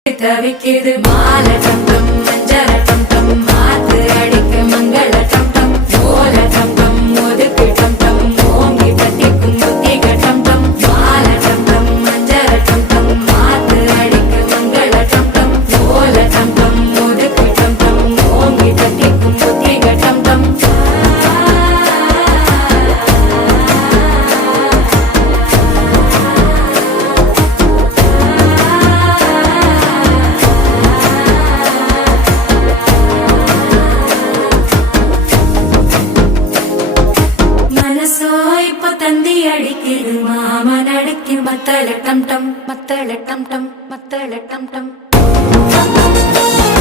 தவிக்குது மால டம் டம் மஞ்சள டம் டம் மாத்து அடிக்க மங்கள டம் டம் ஓல டம் டம் ஒதுக்கு டம் டம் ஓங்கி தட்டிக்கும் புத்திக டம் டம் மால டம் டம் மஞ்சள டம் டம் மாத்து அடிக்க மங்கள டம் டம் ஓல டம் டம் ஒதுக்கு டம் டம் ஓங்கி தட்டிக்கும் புத்திக டம் டம் தந்தி அடிக்குது மாமன் அடிக்கு மத்தள டம் டம் மத்தள டம் டம் மத்தள டம் டம்